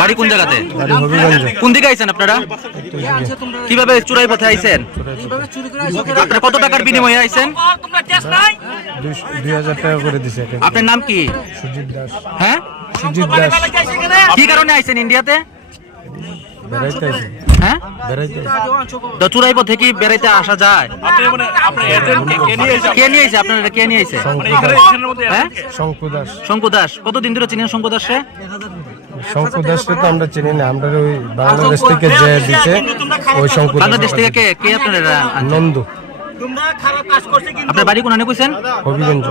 বাড়ি কোন জায়গাতে? কোন দিকে আইছেন আপনারা? কীভাবে চুরাই পথে আইছেন? আপনারা কত টাকার বিনিময়ে আইছেন? আপনার নাম কি? হ্যাঁ? কি কারণে আইছেন ইন্ডিয়াতে? বেড়াইতে আছে হ্যাঁ? চুরাই পথে কি বেড়াইতে আসা যায়? কে নিয়ে আইছে? আপনারা কে নিয়ে আইছে? শঙ্কু দাস। হ্যাঁ? শঙ্কু দাস। শঙ্কু দাস। কতদিন ধরে চিনেন শঙ্কু দাসে শঙ্কু দাসকে তো আমরা চিনি না আমরা ওই বাংলাদেশ থেকে যে দিছে ওই শঙ্কু বাংলাদেশ থেকে কে কে আপনারা? নন্দু। আপনার বাড়ি কোন কইছেন? হবিগঞ্জ।